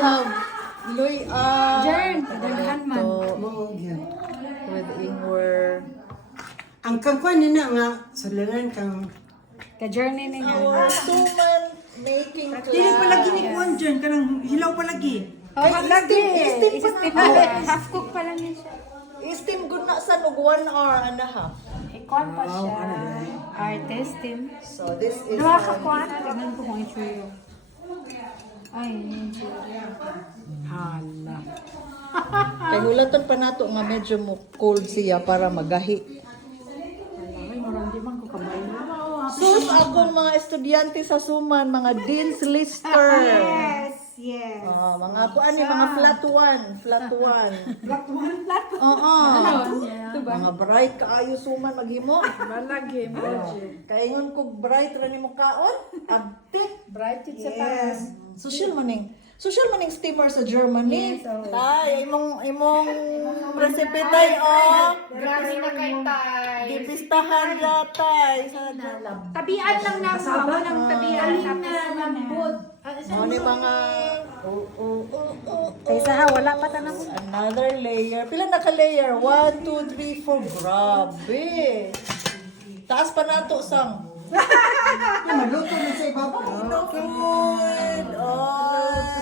have Luy Jern, daghan man. with ingwer. Ang kangkwan nina nga suliran kang Ka-journey ninyo. Our suman making class. dili pa lagi ni kuan dyan kanang hilaw pa lagi. Lagi. Steam Steam pa na. half cook pa lang yan siya. Steam good na sa 1 hour and a half. Ikon pa siya. Artist, team. So this is Dua ka kuan. Tignan ko kung itsura. Ay, yun siya. Hala. kay hulatan pa nato nga medyo mo cold siya para magahi. Ay, marang di man ko kamay. Sus akong mga estudyante sa suman, mga dean's lister. Yes. Mga kuan ni mga flat one. Oo. Mga bright kaayo suman maghimo. Malagi mo. Kaingon ko bright ra nimo kaon. Abtik. Bright it sa Yes. Social maning steamer sa Germany. Tay, imong recipe tay Grabe na kay Tay. Gipistahan ya tay sa Tabian lang na mo ng tabian tapos lambot. ni mga Kaysa ha, wala pa tanong. another layer. Pila na ka layer? 1, 2, 3, 4. Grabe. Taas pa nato sang. Maluto na sa ibabaw. Good.